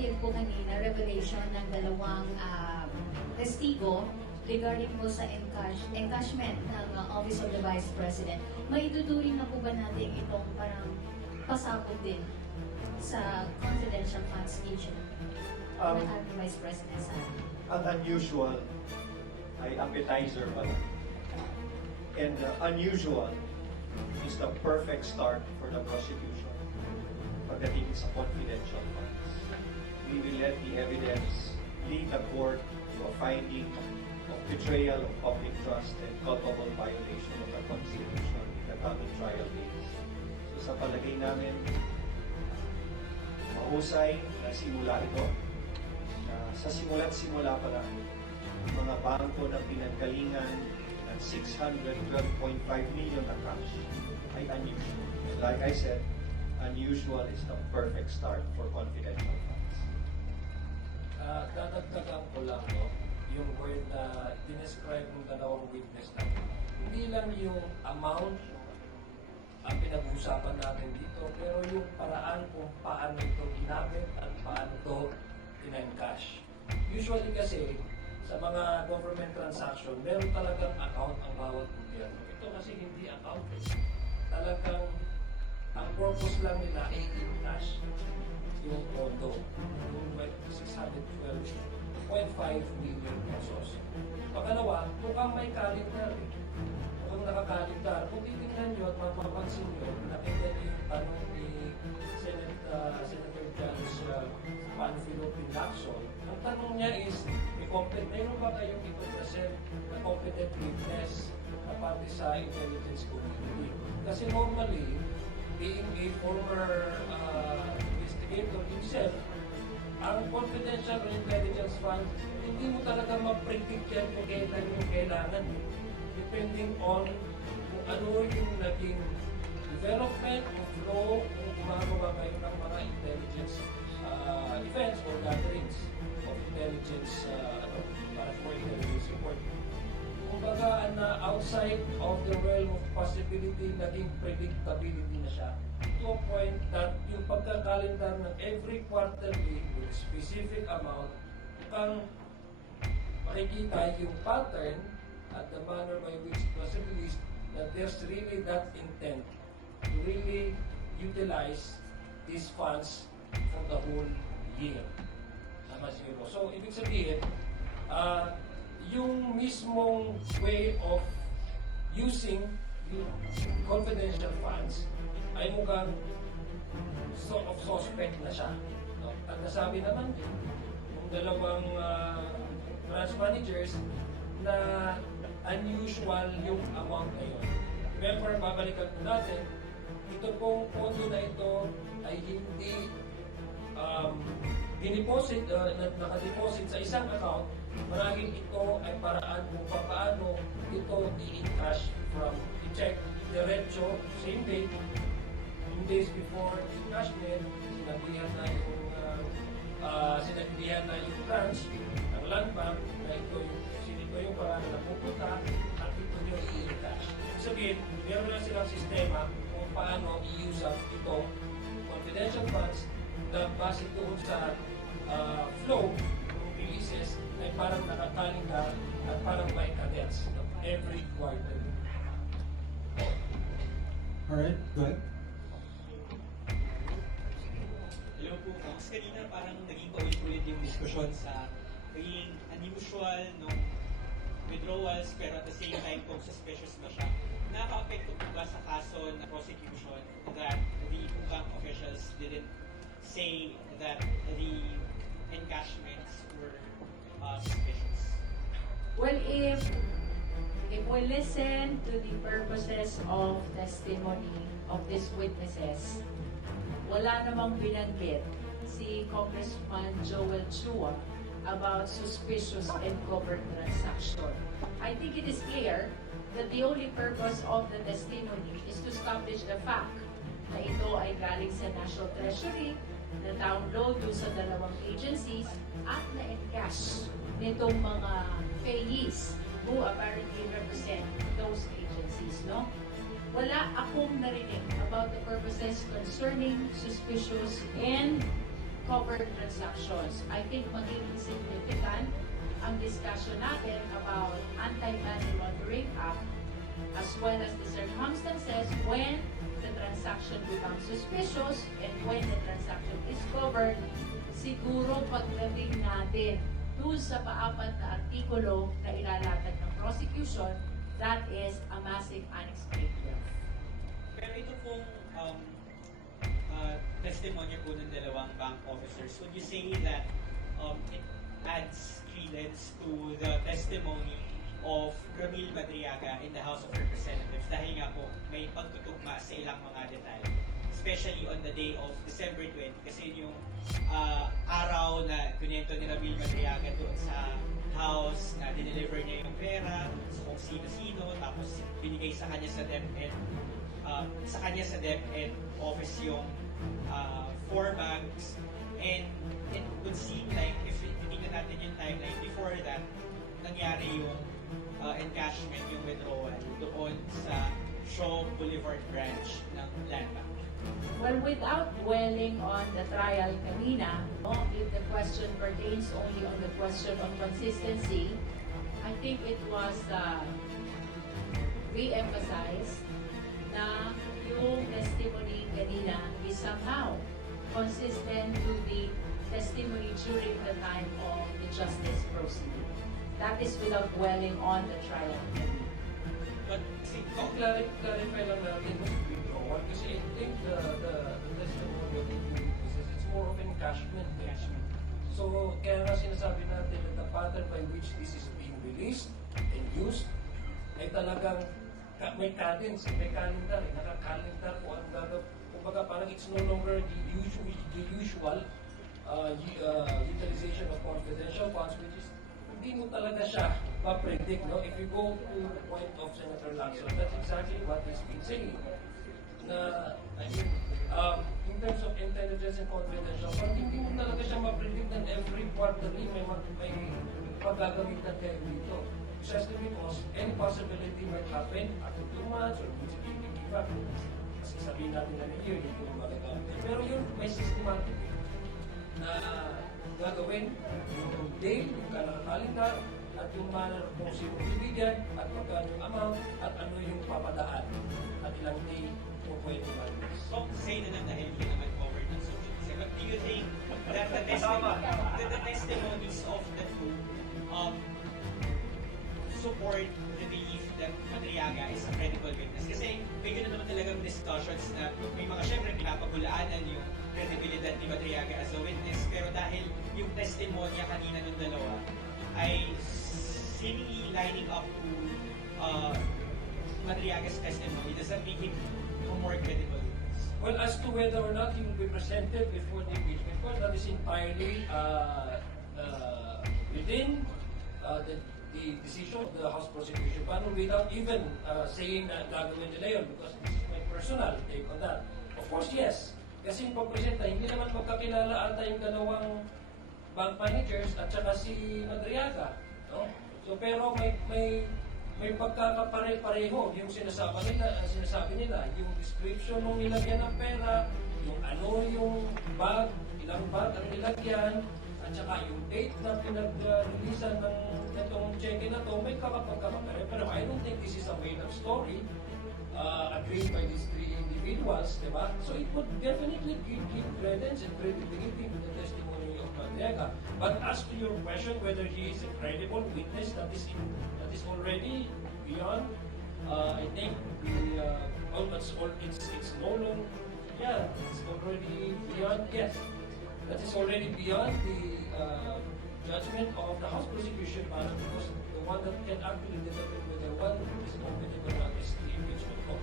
napapahayag po kanina, revelation ng dalawang testigo regarding po sa encashment ng Office of the Vice President. Maituturing na po ba natin itong parang pasabog din sa confidential funds issue ng ating Vice President Sara? Ang unusual ay appetizer pa lang. And unusual is the perfect start for the prosecution pagdating sa confidential funds. We will let the evidence lead the court to a finding of betrayal of public trust and culpable violation of the Constitution in the coming trial days. So sa palagay namin, mahusay na simula ito. Sa simula't simula pa lang, mga bangko na pinanggalingan ng 612.5 million na cash ay unusual. Like I said, unusual is the perfect start for confidential funds. Dadagdagan ko lang, no, yung word na dinescribe ng dalawang witness na hindi lang yung amount ang pinag-uusapan natin dito, pero yung paraan kung paano ito ginamit at paano ito in-encash. Usually kasi, sa mga government transaction, meron talagang account ang bawat gobyerno. Ito kasi hindi account. Talagang ang purpose lang nila ay in-cash yung pondo, yung 612.5 million pesos. Pangalawa, mukhang may kalendar. Mukhang nakakalendar. Kung titignan nyo at mapapansin nyo, nakita nyo yung tanong ni Senator Judge Panfilo Lacson. Ang tanong niya is, mayroon ba kayong ito-present na competent witness na parte sa intelligence community? Kasi normally, being a former investigator himself, ang confidential intelligence fund, hindi mo talaga ma-predict yan kung kailan yung kailangan. Depending on kung ano yung naging development of law, kung gumagawa kayo ng mga intelligence events or gatherings of intelligence para for intelligence report. Kumbaga na outside of the realm of possibility, naging predictability na siya. To a point that yung pagkakalendar ng every quarterly with a specific amount, kung makikita yung pattern at the manner by which it was released, that there's really that intent to really utilize these funds for the whole year. So, ibig sabihin, yung mismong way of using yung confidential funds ay mukhang sort of suspect na siya. No? At nasabi naman din yung dalawang branch managers na unusual yung amount na yun. Remember, babalikan po natin, ito pong pondo na ito ay hindi diniposit, nakadeposit sa isang account. Marahil ito ay paraan kung paano ito i-encash from i-check diretso, same day, yung days before encashment, sinabihan na yung branch ng land bank na ito yung paraan na pupunta at ito yung i-encash. Sabihin, meron na silang sistema kung paano i-use up itong confidential funds na base doon sa flow ng releases ay parang nakakalendar at parang may cadence every quarter. Alright, go ahead. Hello po, Max. Kanina parang naging paulit-ulit yung diskusyon sa being unusual nung withdrawals pero at the same time kung suspicious ba siya. Nakaka-apekto po ba sa kaso na prosecution that the bank officials didn't say that the encashments were suspicious? Well, if we listen to the purposes of testimony of these witnesses, wala namang binanggit si Congressman Joel Chua about suspicious and covert transaction. I think it is clear that the only purpose of the testimony is to establish the fact na ito ay galing sa National Treasury, na download doon sa dalawang agencies at na-encash nitong mga payees who apparently represent those agencies, no? Wala akong narinig about the purposes concerning suspicious and covered transactions. I think magiging significant ang discussion natin about Anti-Money Laundering Act as well as the circumstances when the transaction becomes suspicious and when the transaction is covered. Siguro pagdating natin dun sa paapat na artikulo na ilalatag ng prosecution, that is a massive unexplained death. Pero ito pong testimonya po ng dalawang bank officers, would you say that it adds credence to the testimony of Ramil Madriaga in the House of Representatives dahil nga po may pagtutugma sa ilang mga detalye, especially on the day of December 20 kasi yung araw na kunento ni Ramil Madriaga doon sa House na dineliver niya yung pera sa kung sino-sino tapos binigay sa kanya sa DepEd office yung 4 bags, and it would seem like if titingnan natin yung timeline before that nangyari yung encashment, yung withdrawal doon sa Shaw Boulevard branch ng Land Bank. Well, without dwelling on the trial kanina, if the question pertains only on the question of consistency, I think it was re-emphasized na yung testimony kanina is somehow consistent to the testimony during the time of the justice proceeding. That is without dwelling on the trial kanina. But see, Clarify lang natin yung withdrawal kasi I think the testimony of the witnesses, it's more of encashment. So, kaya nga sinasabi natin that the pattern by which this is being released and used ay talagang may cadence, may calendar, naka-calendar po ang gagawin. Kumbaga parang it's no longer the usual utilization of confidential funds, which is hindi mo talaga siya ma-predict, no? If you go to the point of Senator Lacson, that's exactly what he's been saying. Na, I mean, in terms of intelligence and confidential funds, hindi mo talaga siya ma-predict na every quarterly may paggagamitan kayo dito. Precisely because any possibility might happen after 2 months or once a give up. Kasi sabihin natin na year, hindi mo magagamit. Pero yun, may systematic na gagawin yung day, yung kalendar, at yung manner kung sino bibigyan, at magkano yung amount, at ano yung papadaan, at ilang day kung pwede mag-use. so say na lang dahil hindi naman covered ng social media, but do you think that the testimonies of the two support the belief that Madriaga is a credible witness? Kasi may gano'n naman talagang discussions na may mga syempre pinapagulaanan yung credibility ni Madriaga as a witness, pero dahil yung testimonya kanina ng dalawa ay seemingly lining up to Madriaga's testimony, does that make him a more credible witness? Well, as to whether or not he will be presented before the impeachment court, that is entirely within the decision of the House Prosecution Panel without even saying na gagawin nila yun, because this is my personal take on that. Of course, yes. Kasi yung pagpresenta, hindi naman magkakilala ata yung dalawang bank managers at saka si Madriaga. No? So, pero may pagkakapare-pareho yung sinasabi nila, yung description ng nilagyan ng pera, yung ano yung bag, ilang bag ang nilagyan, at saka yung date na pinag-releasean ng itong check-in na to, may kakapagkakapare. Pero I don't think this is a made-up story agreed by these 3 individuals, di ba? So it would definitely give credence and credibility to the testimony of Madriaga. But as to your question whether he is a credible witness, that is already beyond, I think, it's no longer, yeah, it's already beyond, yes. That is already beyond the judgment of the House Prosecution Panel, because the one that can actually determine whether one is competent or not is the impeachment court.